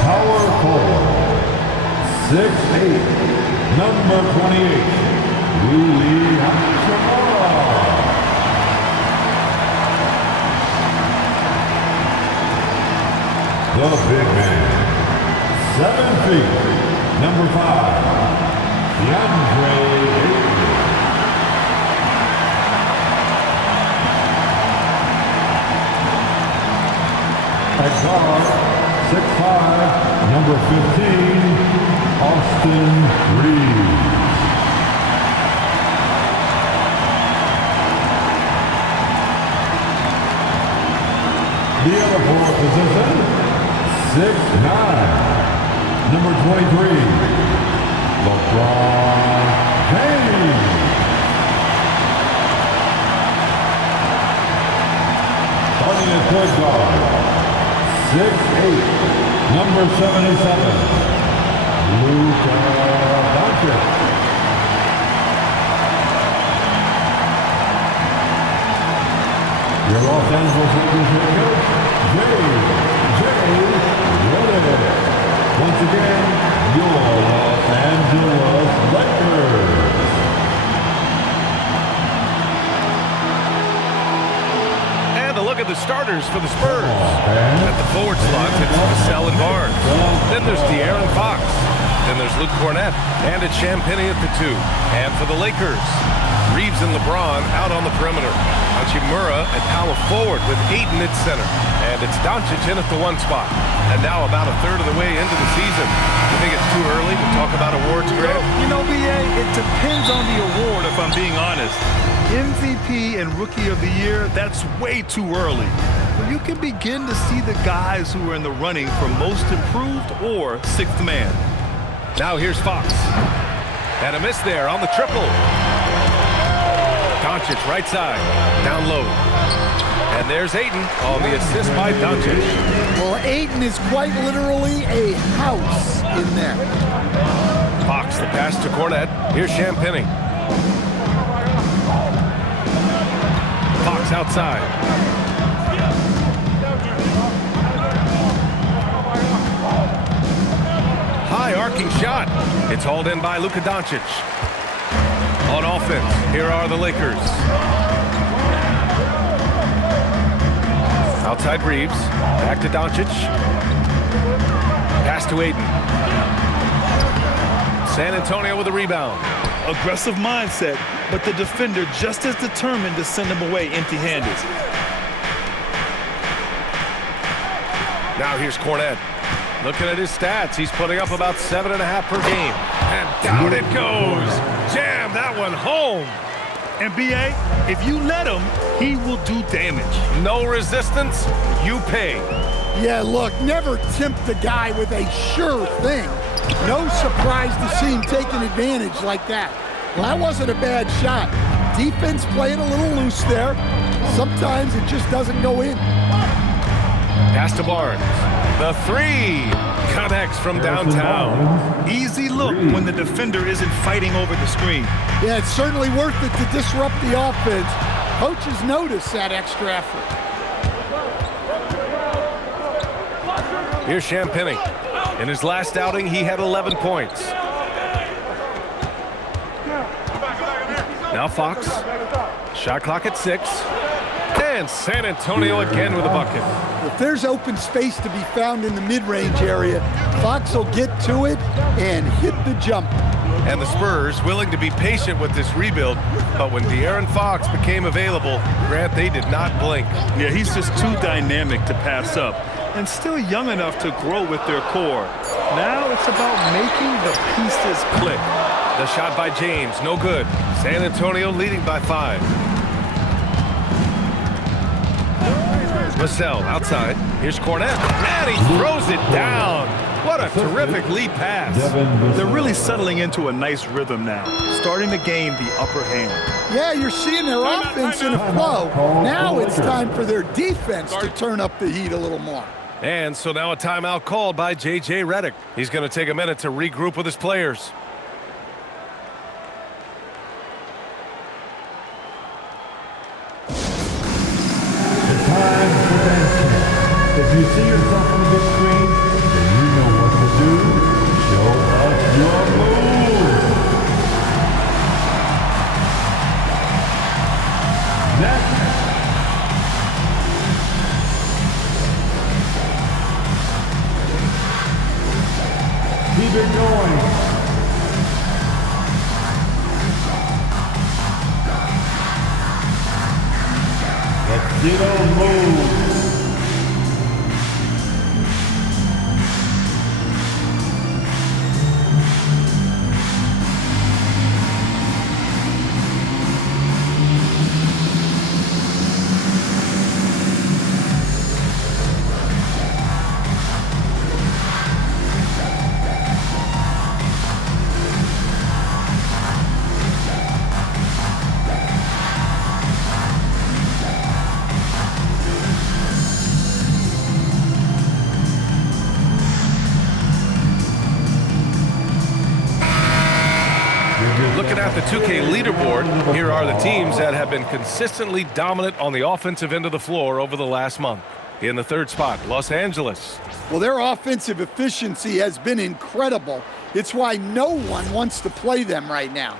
power forward, 6'8", number 28, Louis Hachimura. The big man, 7 feet, number 5, DeAndre Ayton. At guard, 6'5", number 15, Austin Reeves. The other forward position, 6'9", number 23, LeBron James. Starting at point guard, 6'8", number 77, Luka Doncic. Your Los Angeles Lakers head coach, J.J. Redick. Once again, your Los Angeles Lakers. And a look at the starters for the Spurs. At the forward slot, it's Vassell and Barnes. Then there's De'Aaron Fox. Then there's Luke Cornett. And it's Champagnie at the 2. And for the Lakers, Reeves and LeBron out on the perimeter. Hachimura at power forward with Ayton at center. And it's Doncic in at the 1 spot. And now about a third of the way into the season. You think it's too early to talk about awards, Greg? You know, B.A., it depends on the award, if I'm being honest. MVP and Rookie of the Year, that's way too early. But you can begin to see the guys who are in the running for Most Improved or 6th Man. Now here's Fox. And a miss there on the triple. Doncic right side, down low. And there's Ayton on the assist by Doncic. Well, Ayton is quite literally a house in there. Fox, the pass to Cornett. Here's Champagnie. Fox outside. High arcing shot. It's hauled in by Luka Doncic. On offense, here are the Lakers. Outside Reeves, back to Doncic. Pass to Ayton. San Antonio with a rebound. Aggressive mindset, but the defender just as determined to send him away empty-handed. Now here's Cornett. Looking at his stats, he's putting up about 7.5 per game. And down it goes. Jam that one home. And B.A., if you let him, he will do damage. No resistance, you pay. Yeah, look, never tempt the guy with a sure thing. No surprise to see him taking advantage like that. Well, that wasn't a bad shot. Defense playing a little loose there. Sometimes it just doesn't go in. Pass to Barnes. The 3 connects from downtown. Easy look when the defender isn't fighting over the screen. Yeah, it's certainly worth it to disrupt the offense. Coaches notice that extra effort. Here's Champagnie. In his last outing, he had 11 points. Now Fox. Shot clock at 6. And San Antonio again with a bucket. If there's open space to be found in the mid-range area, Fox will get to it and hit the jump. And the Spurs willing to be patient with this rebuild, but when De'Aaron Fox became available, Grant, they did not blink. Yeah, he's just too dynamic to pass up and still young enough to grow with their core. Now it's about making the pieces click. The shot by James, no good. San Antonio leading by 5. Vassell outside. Here's Cornett. And he throws it down. What a terrific lead pass. They're really settling into a nice rhythm now, starting to gain the upper hand. Yeah, you're seeing their offense in a flow. Now it's time for their defense to turn up the heat a little more. And so now a timeout called by J.J. Redick. He's going to take a minute to regroup with his players. If you see yourself on the big screen, then you know You don't move. Looking at the 2K leaderboard, here are the teams that have been consistently dominant on the offensive end of the floor over the last month. In the third spot, Los Angeles. Well, their offensive efficiency has been incredible. It's why no one wants to play them right now.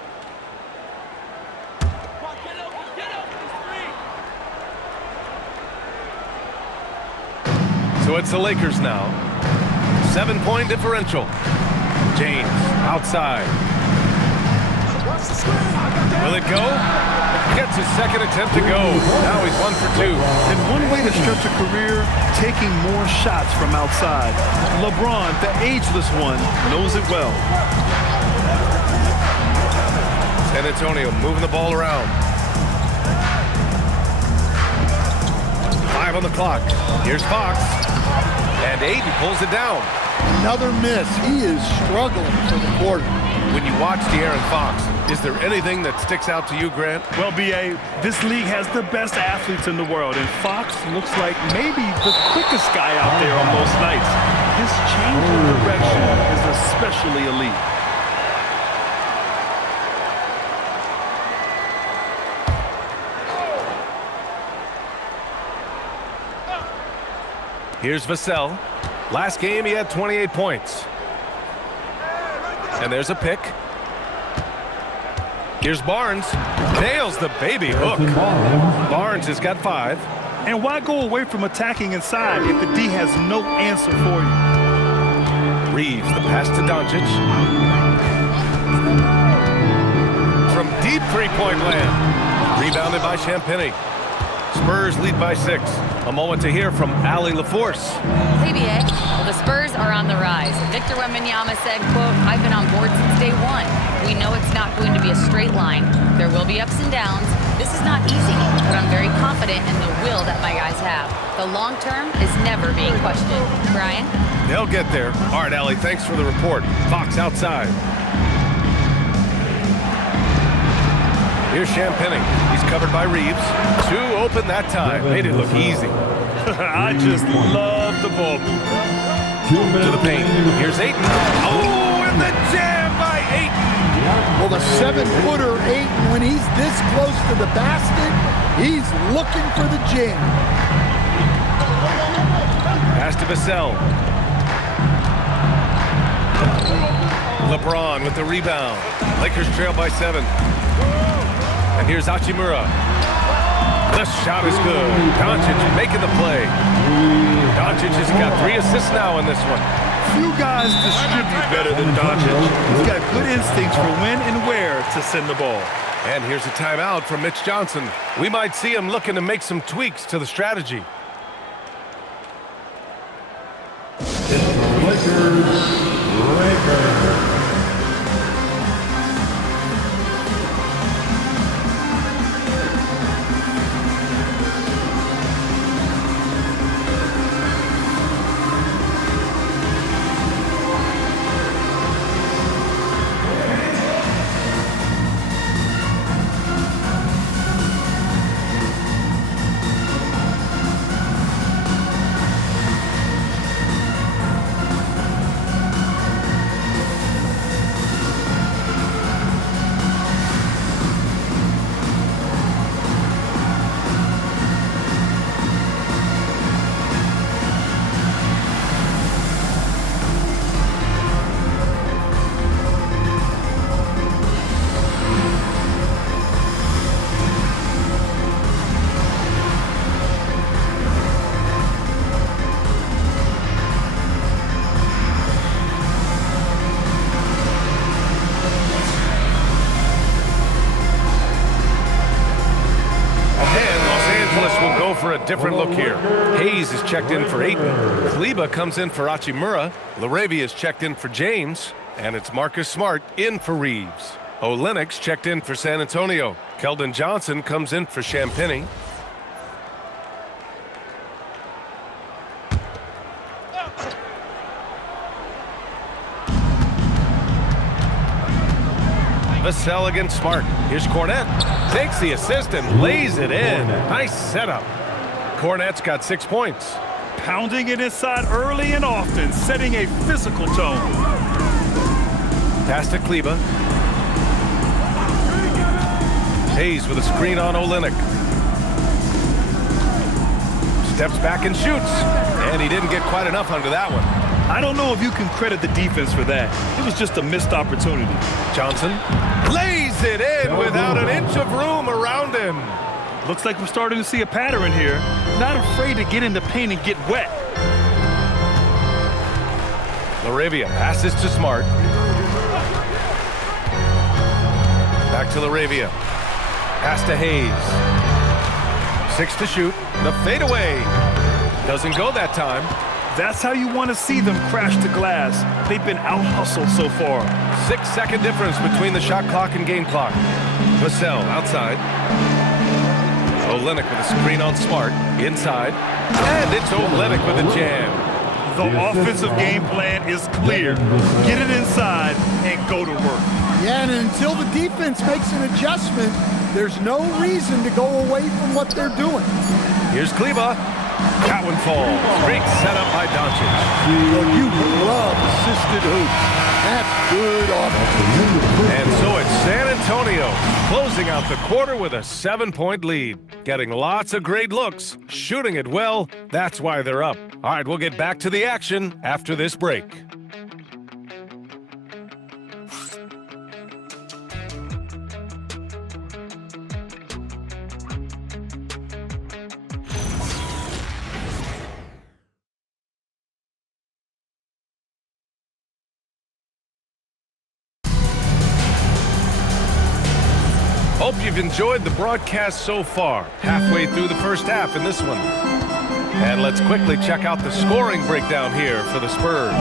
So it's the Lakers now. 7-point differential. James outside. Will it go? Gets his second attempt to go. Now he's 1 for 2. And one way to stretch a career, taking more shots from outside. LeBron, the ageless one, knows it well. San Antonio moving the ball around. 5 on the clock. Here's Fox. And Ayton pulls it down. Another miss. He is struggling for the quarter. When you watch De'Aaron Fox, is there anything that sticks out to you, Grant? Well, B.A., this league has the best athletes in the world, and Fox looks like maybe the quickest guy out there on most nights. His change of direction is especially elite. Here's Vassell. Last game, he had 28 points. And there's a pick. Here's Barnes. Nails the baby hook. Barnes has got 5. And why go away from attacking inside if the D has no answer for you? Reeves, the pass to Doncic. From deep three-point land. Rebounded by Champagny. Spurs lead by 6. A moment to hear from Allie LaForce. Hey, BA. Well, the Spurs are on the rise. Victor Wembanyama said, quote, "I've been on board since day one. We know it's not going to be a straight line. There will be ups and downs. This is not easy, but I'm very confident in the will that my guys have. The long term is never being questioned." Brian? They'll get there. All right, Allie, thanks for the report. Fox outside. Here's Champagny. He's covered by Reeves. 2 open that time. Made it look easy. I just love the ball. To the paint. Here's Ayton. Oh, and the jam by Ayton. Well, the 7-footer Ayton, when he's this close to the basket, he's looking for the jam. Pass to Vassell. LeBron with the rebound. Lakers trail by 7. And here's Hachimura. The shot is good. Doncic making the play. Doncic has got 3 assists now in this one. Few guys distribute better than Doncic. He's got good instincts for when and where to send the ball. And here's a timeout from Mitch Johnson. We might see him looking to make some tweaks to the strategy. Lakers. for a different look here. Hayes is checked in for Ayton. Kleba comes in for Hachimura. LaRavia is checked in for James. And it's Marcus Smart in for Reeves. Olenek's checked in for San Antonio. Keldon Johnson comes in for Champagny. Vassell against Smart. Here's Cornette. Takes the assist and lays it in. Nice setup. Cornette's got 6 points. Pounding it inside early and often, setting a physical tone. Pass to Kleba. Hayes with a screen on Olenek. Steps back and shoots. And he didn't get quite enough under that one. I don't know if you can credit the defense for that. It was just a missed opportunity. Johnson lays it in without an inch of room around him. Looks like we're starting to see a pattern here. Not afraid to get in the paint and get wet. LaRavia passes to Smart. Back to LaRavia. Pass to Hayes. 6 to shoot. The fadeaway. Doesn't go that time. That's how you want to see them crash the glass. They've been out-hustled so far. 6-second difference between the shot clock and game clock. Vassell outside. Olenek with a screen on Smart. Inside. And it's Olenek with a jam. The offensive game plan is clear. Get it inside and go to work. Yeah, and until the defense makes an adjustment, there's no reason to go away from what they're doing. Here's Kleba. That one falls. Great setup by Doncic. You love assisted hoops. That's good offense. And so it's San Antonio closing out the quarter with a 7-point lead. Getting lots of great looks, shooting it well. That's why they're up. All right, we'll get back to the action after this break. Hope you've enjoyed the broadcast so far. Halfway through the first half in this one. And let's quickly check out the scoring breakdown here for the Spurs.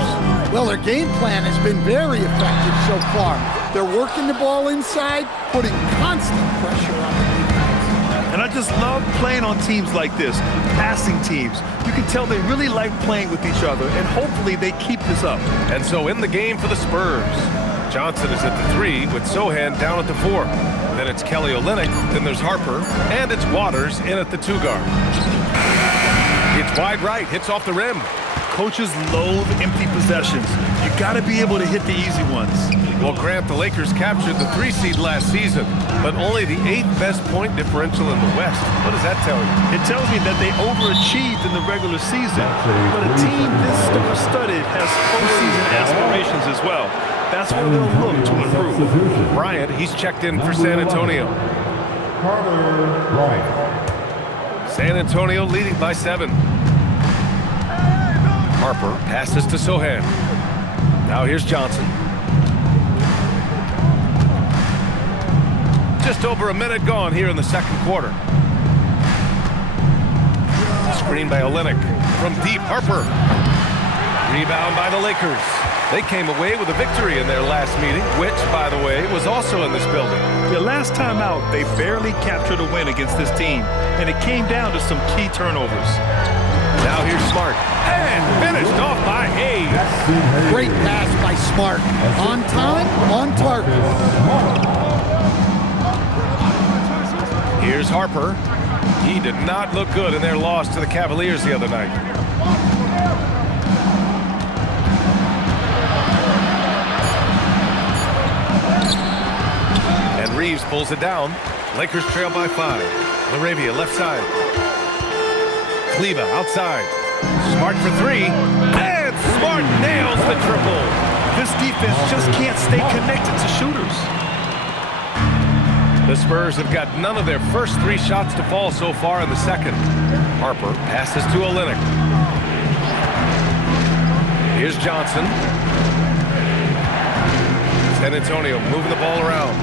Well, their game plan has been very effective so far. They're working the ball inside, putting constant pressure on the defense. And I just love playing on teams like this, passing teams. You can tell they really like playing with each other, and hopefully they keep this up. And so in the game for the Spurs, Johnson is at the 3 with Sohan down at the 4. Then it's Kelly Olynyk, then there's Harper, and it's Waters in at the 2 guard. It's wide right, hits off the rim. Coaches loathe empty possessions. You got to be able to hit the easy ones. Well, Grant, the Lakers captured the 3 seed last season, but only the 8th best point differential in the West. What does that tell you? It tells me that they overachieved in the regular season, but a team this star-studded has postseason aspirations as well. That's where they'll look to improve. Bryant, he's checked in for San Antonio. Carter Bryant. San Antonio leading by 7. Harper passes to Sohan. Now here's Johnson. Just over a minute gone here in the second quarter. Screen by Olynyk. From deep, Harper. Rebound by the Lakers. They came away with a victory in their last meeting, which, by the way, was also in this building. The last time out, they barely captured a win against this team, and it came down to some key turnovers. Now here's Smart, and finished off by Hayes. Great pass by Smart. On time, on target. Here's Harper. He did not look good in their loss to the Cavaliers the other night. And Reeves pulls it down. Lakers trail by 5. LaRavia left side. Kleba outside. Smart for 3. And Smart nails the triple. This defense just can't stay connected to shooters. The Spurs have got none of their first 3 shots to fall so far in the second. Harper passes to Olynyk. Here's Johnson. San Antonio moving the ball around.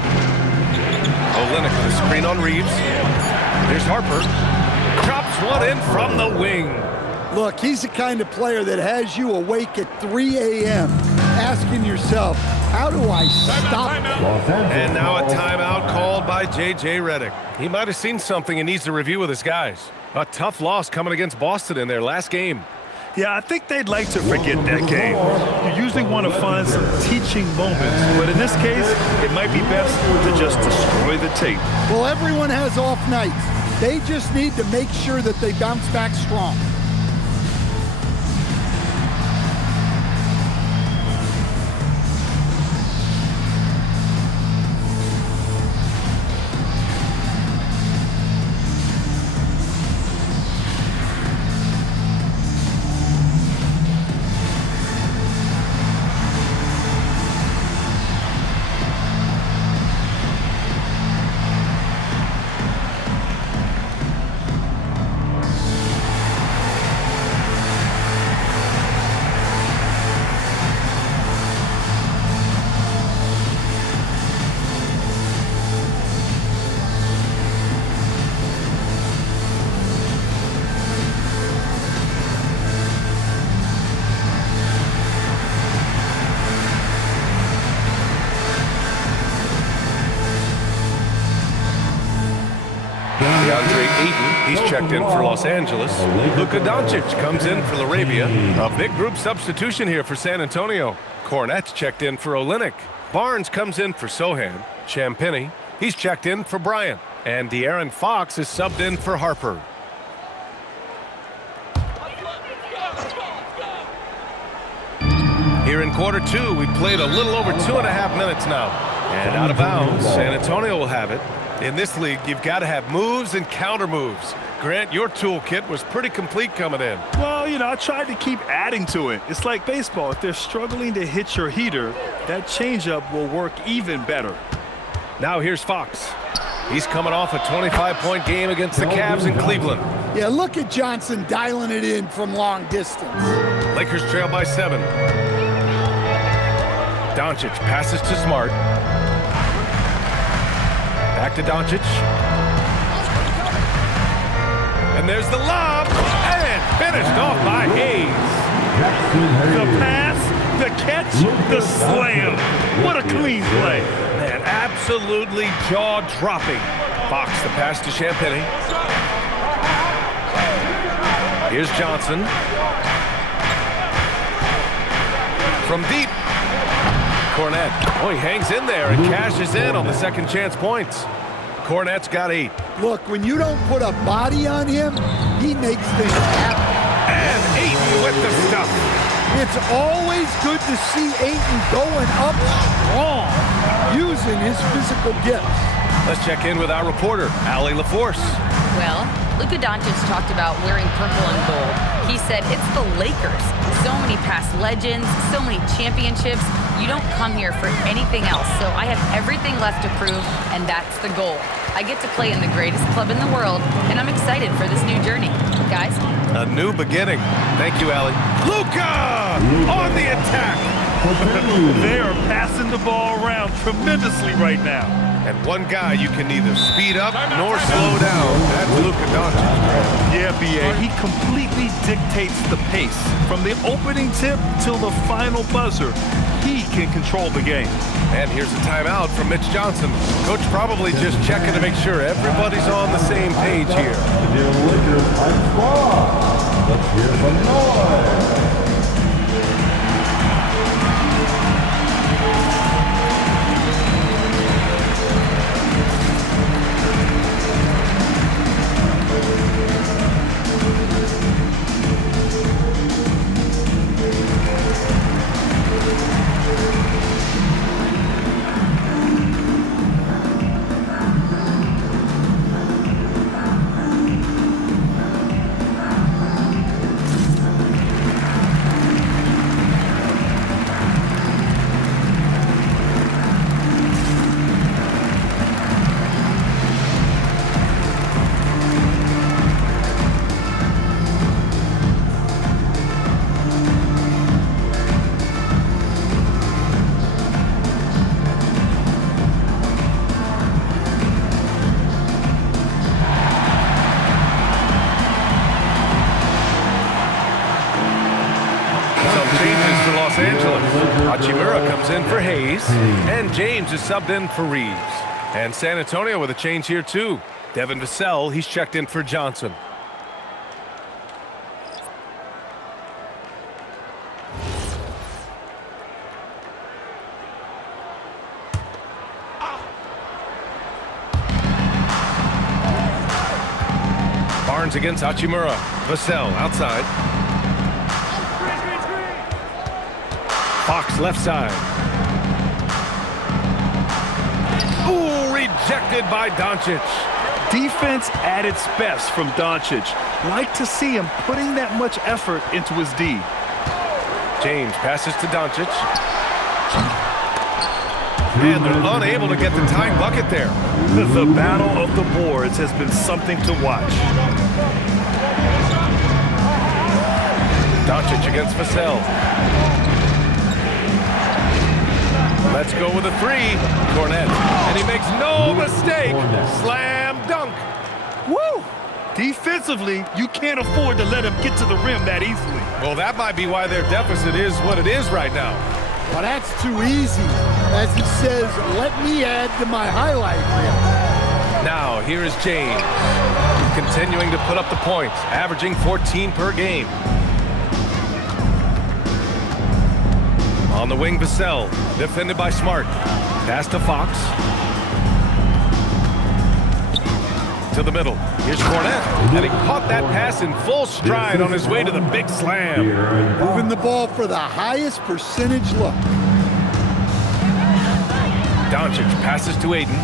Olynyk with a screen on Reeves. Here's Harper. Drops one in from the wing. Look, he's the kind of player that has you awake at 3 a.m. asking yourself, how do I stop him? And now a timeout called by J.J. Redick. He might have seen something and needs to review with his guys. A tough loss coming against Boston in their last game. Yeah, I think they'd like to forget that game. You usually want to find some teaching moments, but in this case, it might be best to just destroy the tape. Well, everyone has off nights. They just need to make sure that they bounce back strong. He's checked in for Los Angeles. Luka Doncic comes in for Laravia. A big group substitution here for San Antonio. Cornette's checked in for Olynyk. Barnes comes in for Sohan. Champagnie, he's checked in for Bryant. And De'Aaron Fox is subbed in for Harper. Here in quarter two, we played a little over 2.5 minutes now. And out of bounds, San Antonio will have it. In this league, you've got to have moves and counter moves. Grant, your toolkit was pretty complete coming in. Well, I tried to keep adding to it. It's like baseball. If they're struggling to hit your heater, that changeup will work even better. Now here's Fox. He's coming off a 25-point game against the Cavs in Cleveland. Yeah, look at Johnson dialing it in from long distance. Lakers trail by 7. Doncic passes to Smart. Back to Doncic. And there's the lob. And finished off by Hayes. The pass, the catch, the slam. What a clean play. Man, absolutely jaw-dropping. Fox the pass to Champagnie. Here's Johnson. From deep. Cornette. Oh, he hangs in there and cashes in on the second chance points. Cornette's got 8. Look, when you don't put a body on him, he makes things happen. And Ayton with the stuff. It's always good to see Ayton going up strong, using his physical gifts. Let's check in with our reporter, Allie LaForce. Well, Luka Doncic talked about wearing purple and gold. He said it's the Lakers. So many past legends, so many championships. You don't come here for anything else. So I have everything left to prove, and that's the goal. I get to play in the greatest club in the world, and I'm excited for this new journey. Guys? A new beginning. Thank you, Allie. Luka on the attack. They are passing the ball around tremendously right now. And one guy you can neither speed up nor slow down. That's Luka Doncic. Yeah, B.A., he completely dictates the pace. From the opening tip till the final buzzer, he can control the game. And here's a timeout from Mitch Johnson. Coach probably just checking to make sure everybody's on the same page here. The Lakers high squad. Let's hear some noise. Angeles. Hachimura comes in for Hayes, and James is subbed in for Reeves. And San Antonio with a change here too. Devin Vassell, he's checked in for Johnson. Barnes against Hachimura. Vassell outside. Fox left side. Ooh, rejected by Doncic. Defense at its best from Doncic. Like to see him putting that much effort into his D. James passes to Doncic. And they're unable to get the tying bucket there. The battle of the boards has been something to watch. Doncic against Vassell. Let's go with a three. Cornet. And he makes no mistake. Slam dunk. Woo! Defensively, you can't afford to let him get to the rim that easily. Well, that might be why their deficit is what it is right now. Well, that's too easy. As he says, let me add to my highlight reel. Now, here is James. Continuing to put up the points, averaging 14 per game. On the wing, Vassell, defended by Smart. Pass to Fox. To the middle. Here's Cornet. And he caught that pass in full stride on his way to the big slam. Moving the ball for the highest percentage look. Doncic passes to Ayton.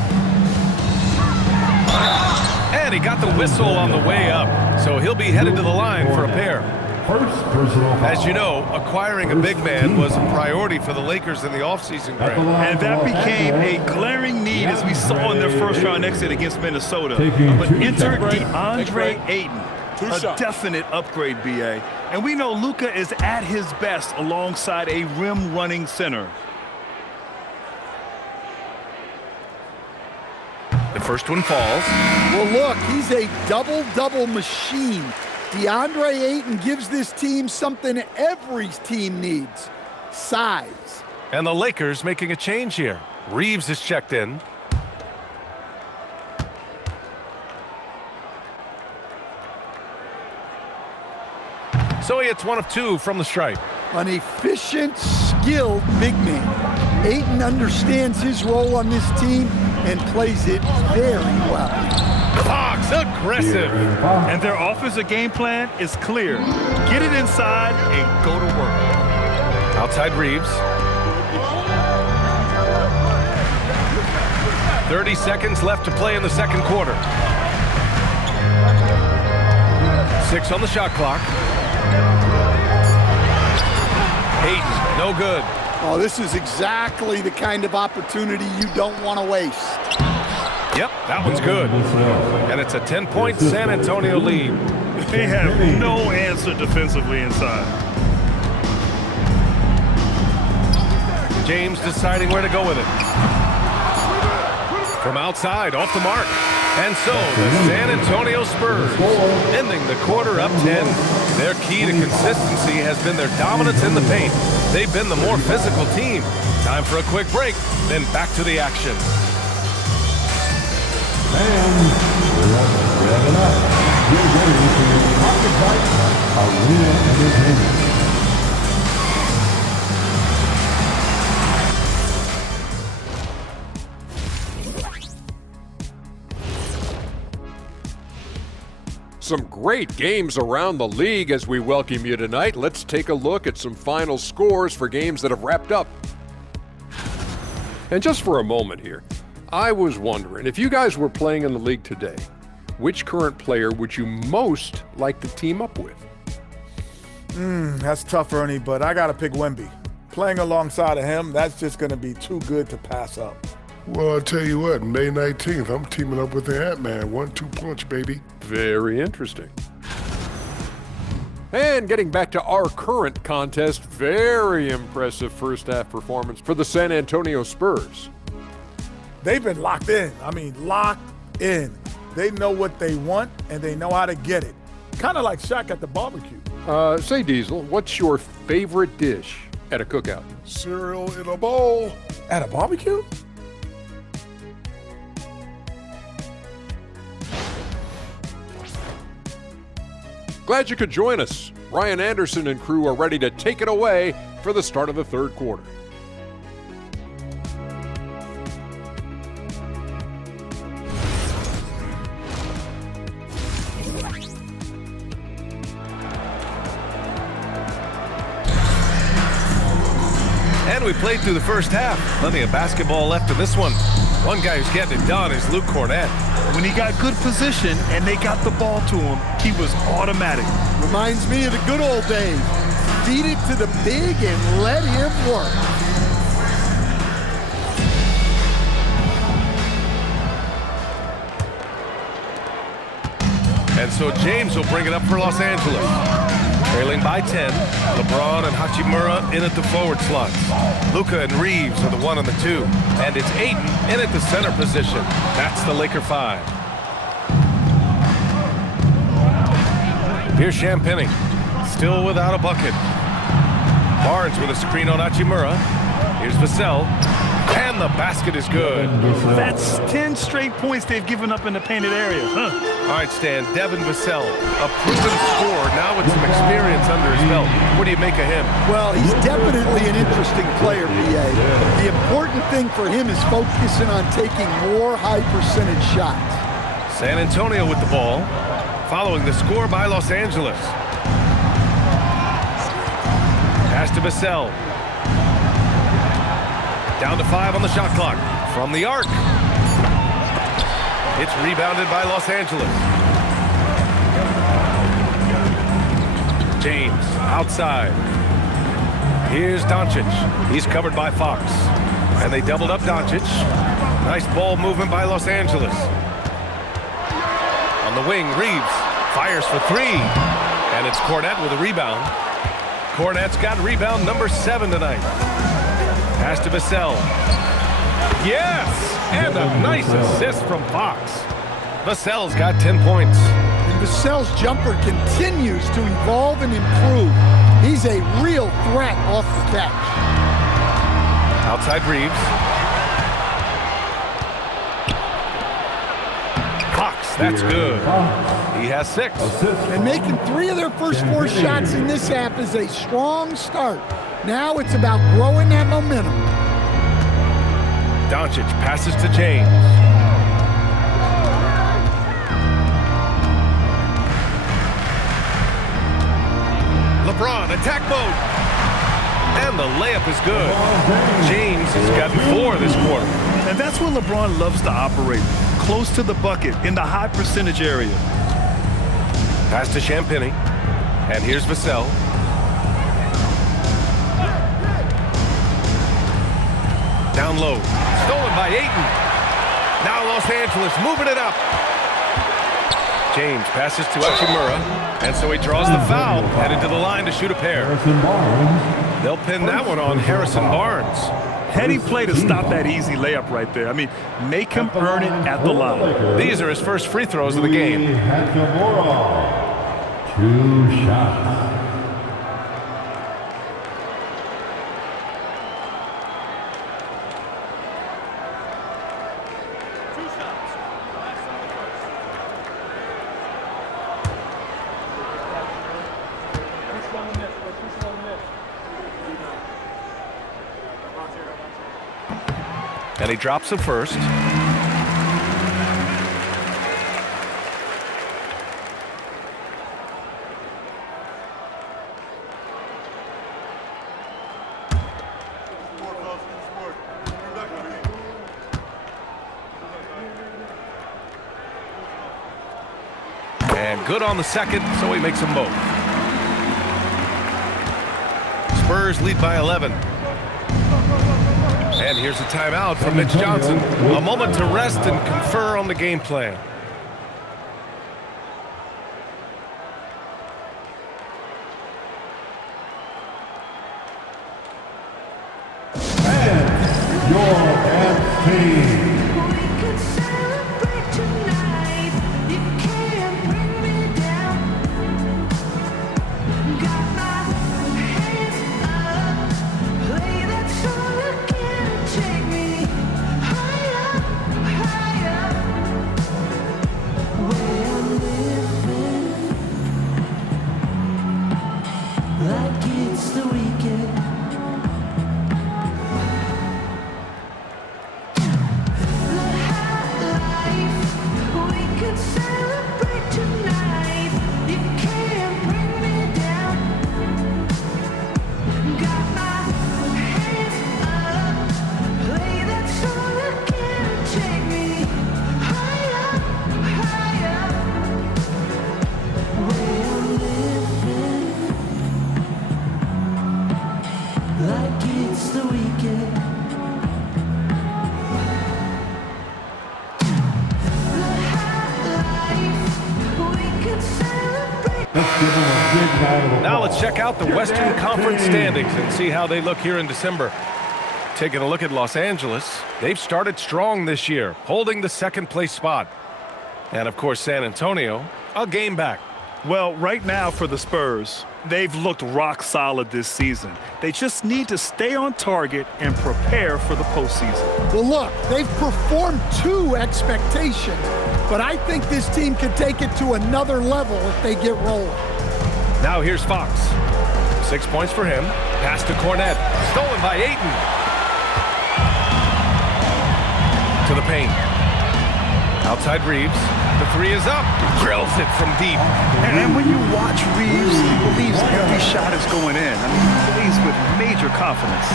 And he got the whistle on the way up. So he'll be headed to the line for a pair. As you know, acquiring a big man was a priority for the Lakers in the offseason, Greg. And that became a glaring need as we saw in their first-round exit against Minnesota. But enter DeAndre Ayton, a definite upgrade, B.A. And we know Luka is at his best alongside a rim-running center. The first one falls. Well, look, he's a double-double machine. DeAndre Ayton gives this team something every team needs: size. And the Lakers making a change here. Reeves is checked in. So he hits one of two from the stripe. An efficient, skilled big man. Ayton understands his role on this team and plays it very well. Fox, aggressive. And their offensive game plan is clear. Get it inside and go to work. Outside Reeves. 30 seconds left to play in the second quarter. 6 on the shot clock. Ayton, no good. Oh, this is exactly the kind of opportunity you don't want to waste. Yep, that one's good. And it's a 10-point San Antonio lead. They have no answer defensively inside. James deciding where to go with it. From outside, off the mark. And so, the San Antonio Spurs ending the quarter up 10. Their key to consistency has been their dominance in the paint. They've been the more physical team. Time for a quick break, then back to the action. And wrapping up. Get ready for your pocket bite arena entertainment. Some great games around the league as we welcome you tonight. Let's take a look at some final scores for games that have wrapped up. And just for a moment here, I was wondering, if you guys were playing in the league today, which current player would you most like to team up with? That's tough, Ernie, but I got to pick Wemby. Playing alongside of him, that's just going to be too good to pass up. Well, I'll tell you what, May 19th, I'm teaming up with the Ant-Man. 1-2 punch, baby. Very interesting. And getting back to our current contest, very impressive first half performance for the San Antonio Spurs. They've been locked in. I mean, locked in. They know what they want, and they know how to get it. Kind of like Shaq at the barbecue. Say, Diesel, what's your favorite dish at a cookout? Cereal in a bowl. At a barbecue? Glad you could join us. Ryan Anderson and crew are ready to take it away for the start of the third quarter. And we played through the first half. Plenty of basketball left in this one. One guy who's getting it done is Luke Cornett. When he got good position and they got the ball to him, he was automatic. Reminds me of the good old days. Feed it to the big and let him work. And so James will bring it up for Los Angeles. Trailing by 10, LeBron and Hachimura in at the forward slots. Luka and Reeves are the 1 and the 2. And it's Ayton in at the center position. That's the Laker 5. Here's Champagnie, still without a bucket. Barnes with a screen on Hachimura. Here's Vassell, and the basket is good. That's 10 straight points they've given up in the painted area. All right, Stan, Devin Vassell, a proven scorer, now with some experience under his belt. What do you make of him? Well, he's definitely an interesting player, B.A. The important thing for him is focusing on taking more high-percentage shots. San Antonio with the ball, following the score by Los Angeles. Pass to Vassell. Down to 5 on the shot clock. From the arc. It's rebounded by Los Angeles. James outside. Here's Doncic. He's covered by Fox. And they doubled up Doncic. Nice ball movement by Los Angeles. On the wing, Reeves fires for 3. And it's Cornett with a rebound. Cornett's got rebound number 7 tonight. Pass to Vassell. Yes! And a nice assist from Fox. Vassell's got 10 points. And Vassell's jumper continues to evolve and improve. He's a real threat off the catch. Outside Reeves. Fox, that's good. He has 6. And making 3 of their first 4 shots in this half is a strong start. Now it's about growing that momentum. Doncic passes to James. LeBron, attack mode. And the layup is good. James has gotten 4 this quarter. And that's where LeBron loves to operate. Close to the bucket, in the high percentage area. Pass to Champagnie. And here's Vassell. Down low. Stolen by Ayton. Now Los Angeles moving it up. James passes to Hachimura. And so he draws the foul. Headed to the line to shoot a pair. They'll pin that one on Harrison Barnes. Heady play to stop that easy layup right there. I mean, make him earn it at the line. These are his first free throws of the game. 2 shots. And he drops it first. And good on the second, so he makes them both. Spurs lead by 11. And here's a timeout from Mitch Johnson. A moment to rest and confer on the game plan. And your MC. Let's give them a big round of applause. Now let's check out the Western Conference standings and see how they look here in December. Taking a look at Los Angeles, they've started strong this year, holding the second place spot. And of course, San Antonio, a game back. Well, right now for the Spurs, they've looked rock solid this season. They just need to stay on target and prepare for the postseason. Well, look, they've performed to expectation, but I think this team can take it to another level if they get rolling. Now here's Fox. 6 points for him. Pass to Cornette. Stolen by Ayton. To the paint. Outside Reeves. The three is up. Drills it from deep. And when you watch Reeves, he believes every shot is going in. I mean, he plays with major confidence.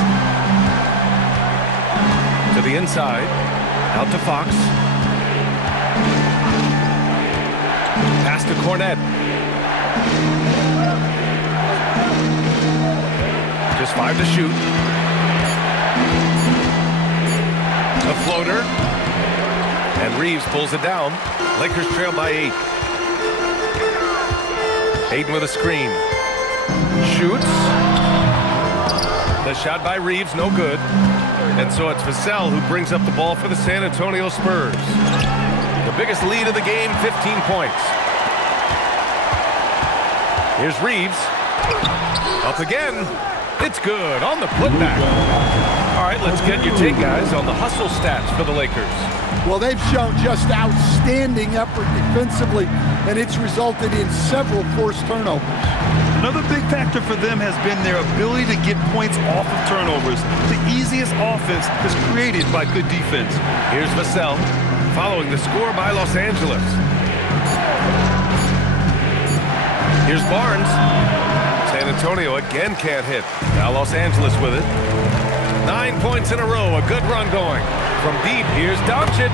To the inside. Out to Fox. Pass to Cornette. Just 5 to shoot. A floater. And Reeves pulls it down. Lakers trail by 8. Ayton with a screen. Shoots. The shot by Reeves, no good. And so it's Vassell who brings up the ball for the San Antonio Spurs. The biggest lead of the game, 15 points. Here's Reeves. Up again. It's good on the putback. All right, let's get your take, guys, on the hustle stats for the Lakers. Well, they've shown just outstanding effort defensively, and it's resulted in several forced turnovers. Another big factor for them has been their ability to get points off of turnovers. The easiest offense is created by good defense. Here's Vassell, following the score by Los Angeles. Here's Barnes. San Antonio again can't hit. Now Los Angeles with it. 9 points in a row, a good run going. From deep, here's Doncic.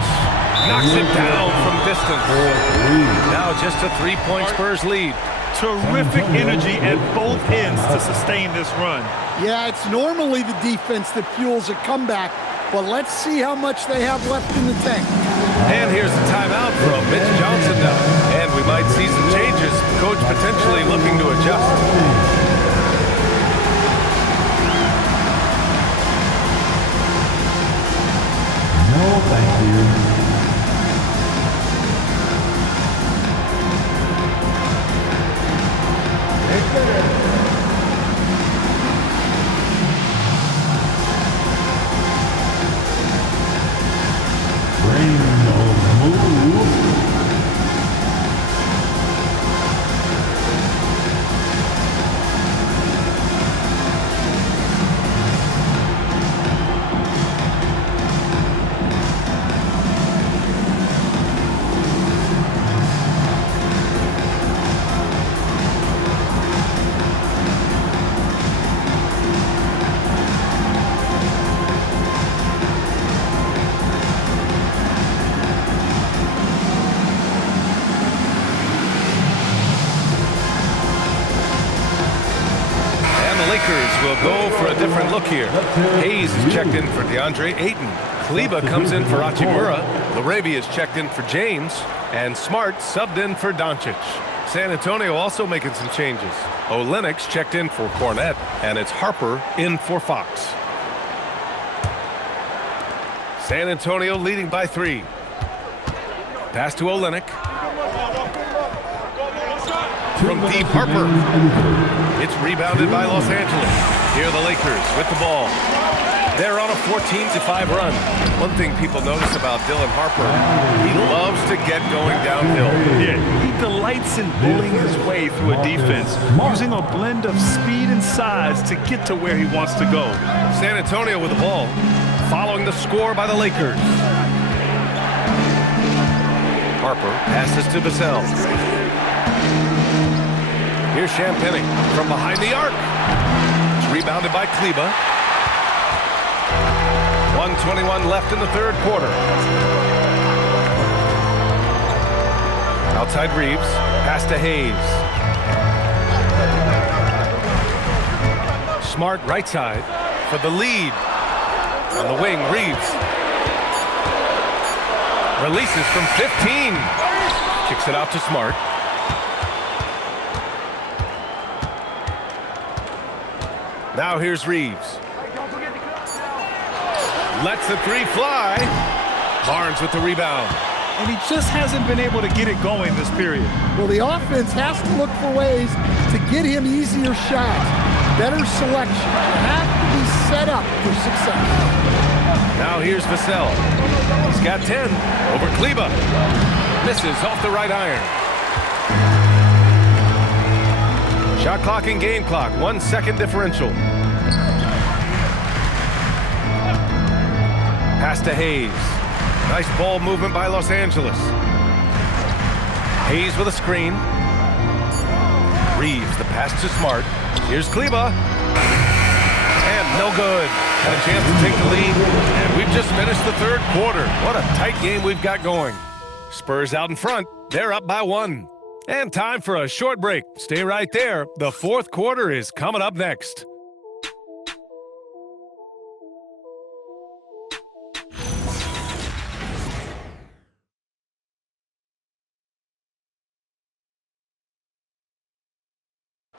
Knocks it down from distance. Now just a 3-point Spurs lead. Terrific energy at both ends to sustain this run. Yeah, it's normally the defense that fuels a comeback, but let's see how much they have left in the tank. And here's the timeout from Mitch Johnson now. And we might see some changes. Coach potentially looking to adjust. No, thank you. Will go for a different look here. Hayes is checked in for DeAndre Ayton. Kleba comes in for Hachimura. Laravia is checked in for James. And Smart subbed in for Doncic. San Antonio also making some changes. Olenek's checked in for Cornette. And it's Harper in for Fox. San Antonio leading by 3. Pass to Olenek. From deep, Harper. It's rebounded by Los Angeles. Here are the Lakers with the ball. They're on a 14-5 run. One thing people notice about Dylan Harper, he loves to get going downhill. Yeah, he delights in bullying his way through a defense, using a blend of speed and size to get to where he wants to go. San Antonio with the ball, following the score by the Lakers. Harper passes to Vassell. Here's Champagnie from behind the arc. It's rebounded by Kleba. 1:21 left in the third quarter. Outside Reeves. Pass to Hayes. Smart right side for the lead. On the wing, Reeves. Releases from 15. Kicks it out to Smart. Now here's Reeves. Lets the three fly. Barnes with the rebound. And he just hasn't been able to get it going this period. Well, the offense has to look for ways to get him easier shots, better selection. You have to be set up for success. Now here's Vassell. He's got 10 over Kleba. Misses off the right iron. Shot clock and game clock, 1 second differential. Pass to Hayes. Nice ball movement by Los Angeles. Hayes with a screen. Reeves, the pass to Smart. Here's Kleba. And no good. And a chance to take the lead. And we've just finished the third quarter. What a tight game we've got going. Spurs out in front. They're up by 1. And time for a short break. Stay right there. The fourth quarter is coming up next.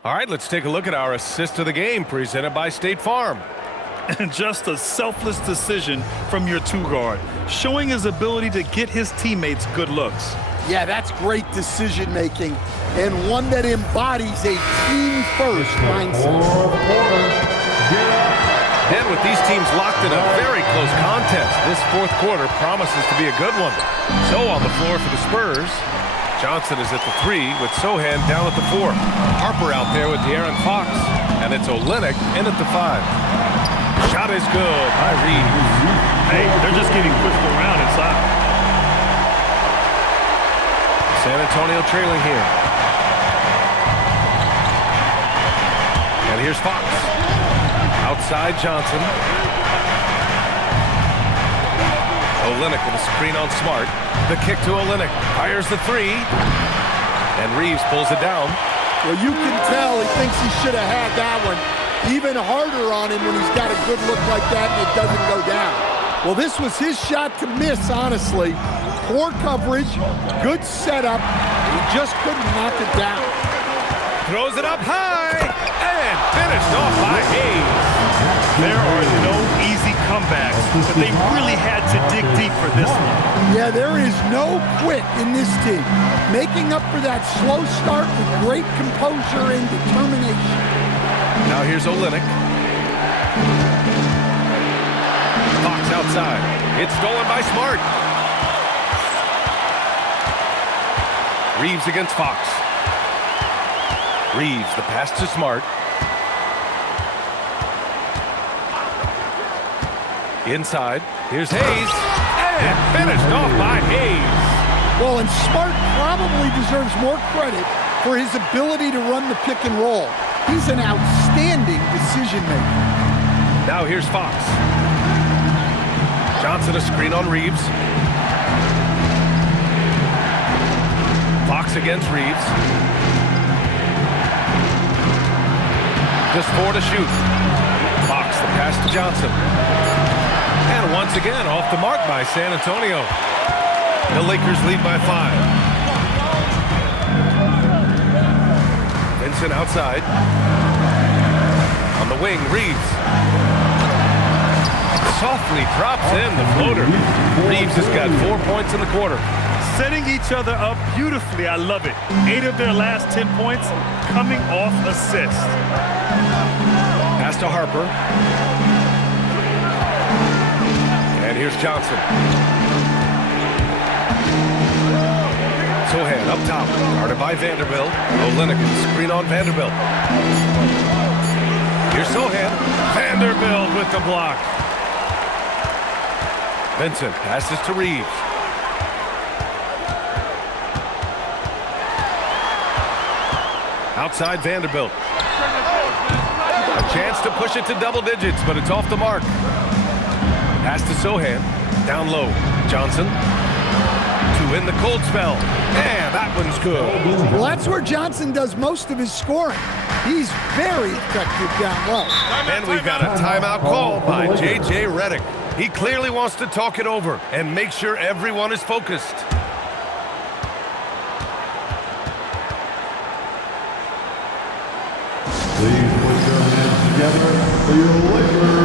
All right, let's take a look at our assist of the game presented by State Farm. And just a selfless decision from your two-guard, showing his ability to get his teammates good looks. Yeah, that's great decision-making and one that embodies a team-first mindset. And with these teams locked in a very close contest, this fourth quarter promises to be a good one. So on the floor for the Spurs, Johnson is at the 3 with Sohan down at the 4. Harper out there with De'Aaron Fox, and it's Olynyk in at the 5. Shot is good by Reeves. Hey, they're just getting pushed around inside. San Antonio trailing here. And here's Fox. Outside Johnson. Olynyk with a screen on Smart. The kick to Olynyk. Fires the 3. And Reeves pulls it down. Well, you can tell he thinks he should have had that one even harder on him when he's got a good look like that and it doesn't go down. Well, this was his shot to miss, honestly. Poor coverage, good setup. He just couldn't knock it down. Throws it up high and finished off by Hayes. There are no easy comebacks, but they really had to dig deep for this one. Yeah, there is no quit in this team. Making up for that slow start with great composure and determination. Now here's Olynyk. Fox outside. It's stolen by Smart. Reeves against Fox. Reeves, the pass to Smart. Inside, here's Hayes, and finished off by Hayes. Well, and Smart probably deserves more credit for his ability to run the pick and roll. He's an outstanding decision maker. Now here's Fox. Johnson a screen on Reeves. Fox against Reeves. Just 4 to shoot. Fox, the pass to Johnson. And once again, off the mark by San Antonio. The Lakers lead by 5. Vincent outside. On the wing, Reeves. Softly drops in the floater. Reeves has got 4 points in the quarter. Setting each other up beautifully. I love it. 8 of their last 10 points coming off assists. Pass to Harper. And here's Johnson. Sohan up top. Guarded by Vanderbilt. Olynyk screen on Vanderbilt. Here's Sohan. Vanderbilt with the block. Vincent passes to Reeves. Outside Vanderbilt. A chance to push it to double digits, but it's off the mark. Pass to Sohan. Down low. Johnson. To win the cold spell. And that one's good. Well, that's where Johnson does most of his scoring. He's very effective down low. And we've got a timeout called by J.J. Redick. He clearly wants to talk it over and make sure everyone is focused. Please put your hands together the Lakers.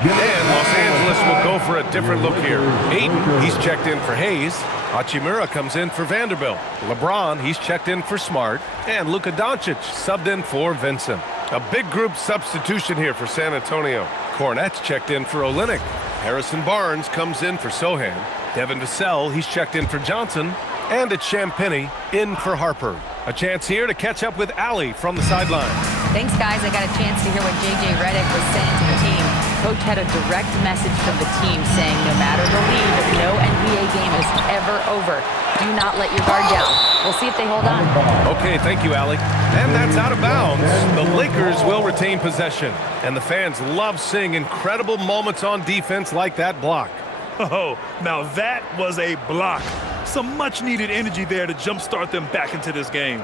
And Los Angeles will go for a different look here. Aiden, he's checked in for Hayes. Hachimura comes in for Vanderbilt. LeBron, he's checked in for Smart. And Luka Doncic subbed in for Vincent. A big group substitution here for San Antonio. Cornette's checked in for Olynyk. Harrison Barnes comes in for Sohan. Devin Vassell, he's checked in for Johnson. And it's Champagnie in for Harper. A chance here to catch up with Allie from the sideline. Thanks, guys. I got a chance to hear what J.J. Redick was saying to the team. Coach had a direct message from the team saying no matter the lead, no NBA game is ever over. Do not let your guard down. We'll see if they hold on. Okay, thank you, Allie. And that's out of bounds. The Lakers will retain possession. And the fans love seeing incredible moments on defense like that block. Oh, now that was a block. Some much-needed energy there to jumpstart them back into this game.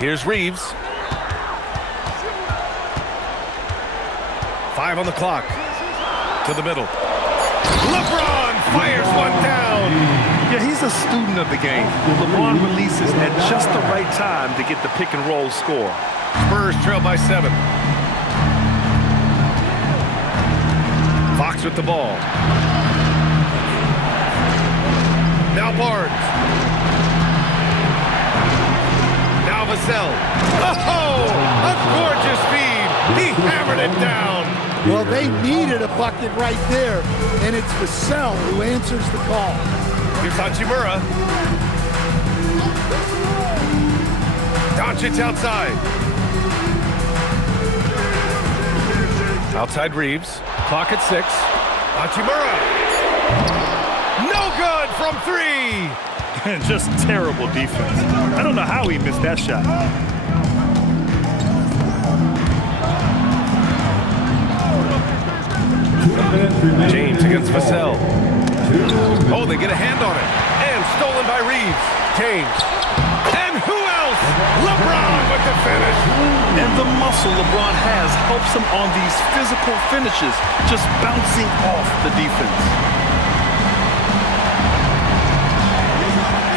Here's Reeves. 5 on the clock. To the middle. LeBron fires one down. Yeah, he's a student of the game. LeBron releases at just the right time to get the pick-and-roll score. Spurs trail by 7. Fox with the ball. Now Barnes. Now Vassell. Oh, a gorgeous feed. He hammered it down. Well, they needed a bucket right there, and it's Vassell who answers the call. Here's Hachimura. Doncic outside. Outside Reeves. Clock at 6. Hachimura. No good from 3. Just terrible defense. I don't know how he missed that shot. James against Vassell. Oh, they get a hand on it. And stolen by Reeves. James. And who else? LeBron with the finish. And the muscle LeBron has helps him on these physical finishes, just bouncing off the defense.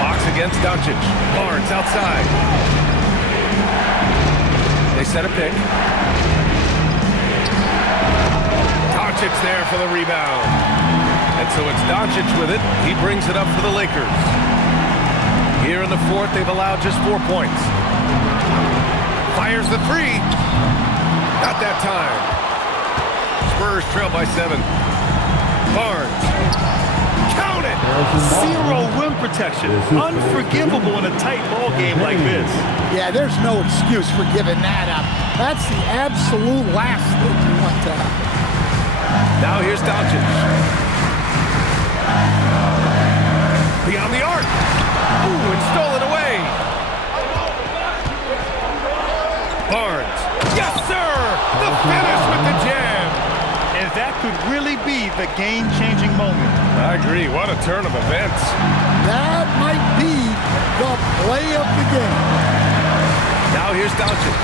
Fox against Doncic. Barnes outside. They set a pick. Doncic there for the rebound. And so it's Doncic with it. He brings it up for the Lakers. Here in the fourth, they've allowed just 4 points. Fires the 3. Not that time. Spurs trail by 7. Barnes. Count it! Zero rim protection. Unforgivable in a tight ball game like this. Yeah, there's no excuse for giving that up. That's the absolute last thing you want to happen. Now here's Doncic. Beyond the arc. Ooh, it's stolen away. Barnes. Yes, sir! The finish with the jam. And that could really be the game-changing moment. I agree. What a turn of events. That might be the play of the game. Now here's Doncic.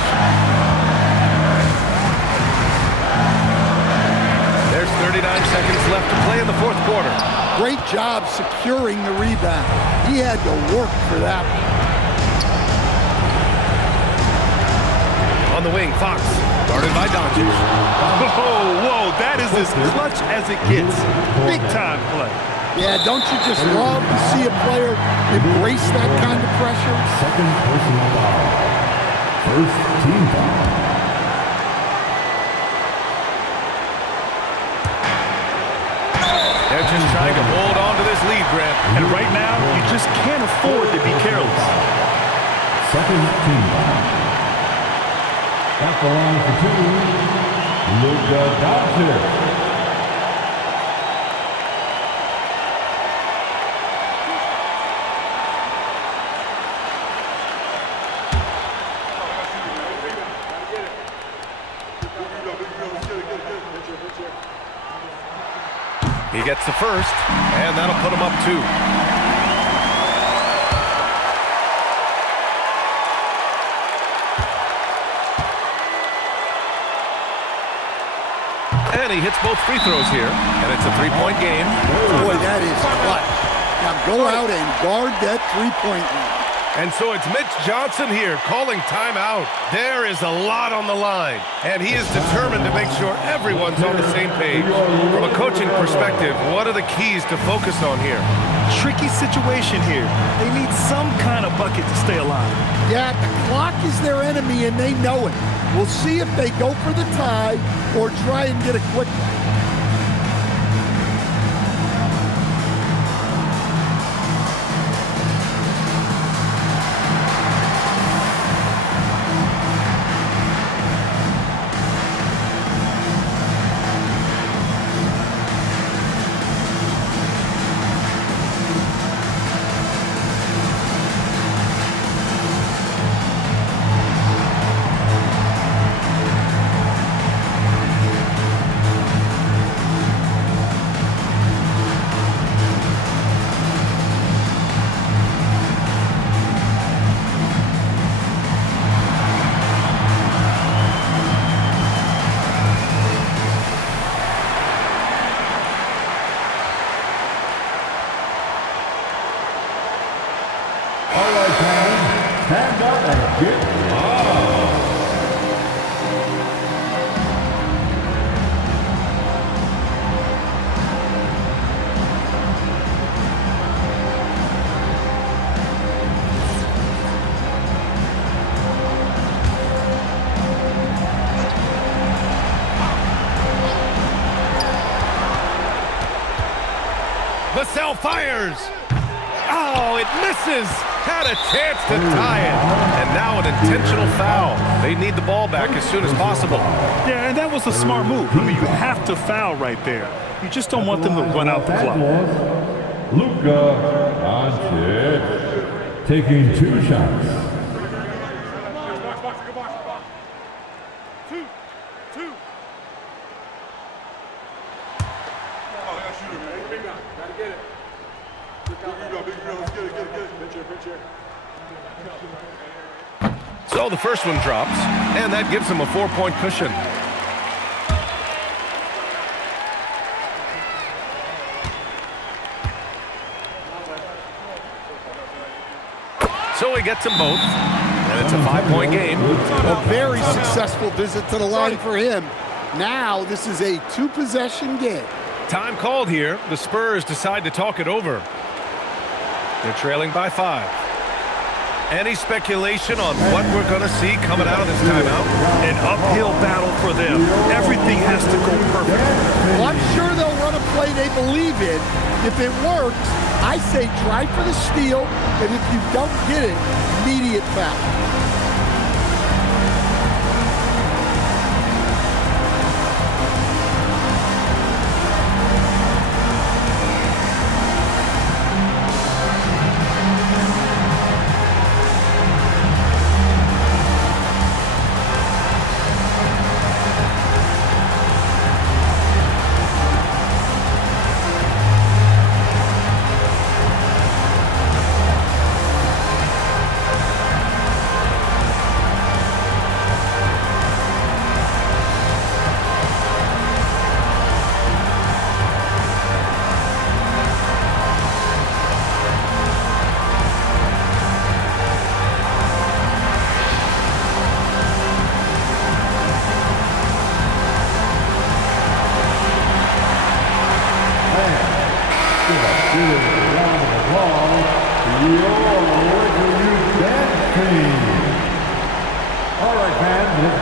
There's 39 seconds left to play in the fourth quarter. Great job securing the rebound. He had to work for that one. On the wing, Fox. Guarded by Doncic. Whoa, that is as clutch as it gets. Big time play. Yeah, don't you just love to see a player embrace that kind of pressure? Second personal foul. First team foul. They're just trying to hold on to this lead, Grant. And right now, you just can't afford to be careless. Second team foul. At the line for two, Luka Doncic. He gets the first, and that'll put him up 2. And he hits both free throws here, and it's a 3-point game. Boy, that is clutch. Now go out and guard that three-point line. And so it's Mitch Johnson here calling timeout. There is a lot on the line, and he is determined to make sure everyone's on the same page. From a coaching perspective, what are the keys to focus on here? Tricky situation here. They need some kind of bucket to stay alive. Yeah, the clock is their enemy, and they know it. We'll see if they go for the tie or try and get a quick one. Stand up and get loud. Vassell fires. Oh, it misses. Had a chance to tie it. And now an intentional foul. They need the ball back as soon as possible. Yeah, and that was a smart move. I mean, you have to foul right there. You just don't want them to run out the clock. Luka Doncic taking 2 shots. So the first one drops, and that gives them a 4-point cushion. So he gets them both, and it's a 5-point game. A very successful visit to the line for him. Now this is a 2-possession game. Time called here. The Spurs decide to talk it over. They're trailing by 5. Any speculation on what we're going to see coming out of this timeout? An uphill battle for them. Everything has to go perfect. Well, I'm sure they'll run a play they believe in. If it works, I say try for the steal, and if you don't get it, immediate foul.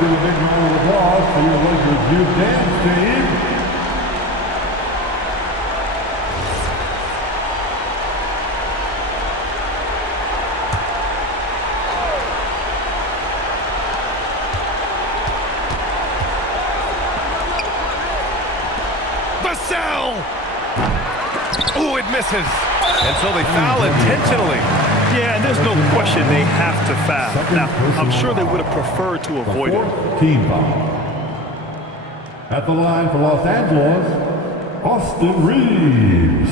give a big round of applause for your Lakers youth dance team. Oh, it misses. And so they foul intentionally. Yeah, and there's no question they have to foul. Now, I'm sure they would have preferred to avoid it. Team foul. At the line for Los Angeles, Austin Reeves,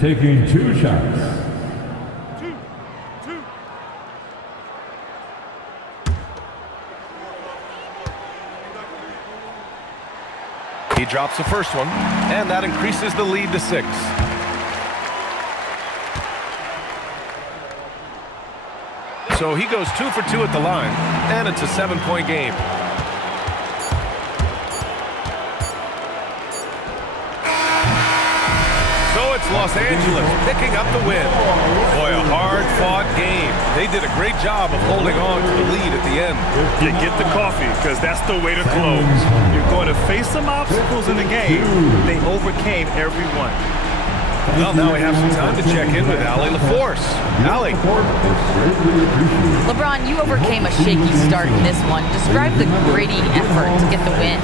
taking 2 shots. He drops the first one, and that increases the lead to 6. So he goes 2 for 2 at the line, and it's a 7-point game. So it's Los Angeles picking up the win. Boy, a hard-fought game. They did a great job of holding on to the lead at the end. You get the coffee, because that's the way to close. You're going to face some obstacles in the game. They overcame every one. Well, now we have some time to check in with Allie LaForce. Allie. LeBron, you overcame a shaky start in this one. Describe the gritty effort to get the win.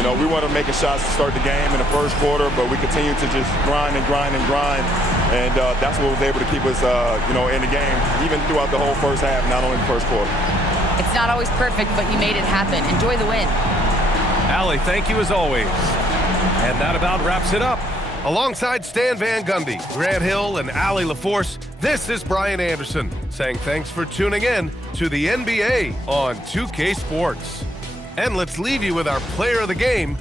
You know, we wanted making shots to start the game in the first quarter, but we continued to just grind and grind and grind. And that's what was able to keep us, in the game, even throughout the whole first half, not only the first quarter. It's not always perfect, but you made it happen. Enjoy the win. Allie, thank you as always. And that about wraps it up. Alongside Stan Van Gundy, Grant Hill, and Allie LaForce, this is Brian Anderson saying thanks for tuning in to the NBA on 2K Sports. And let's leave you with our player of the game,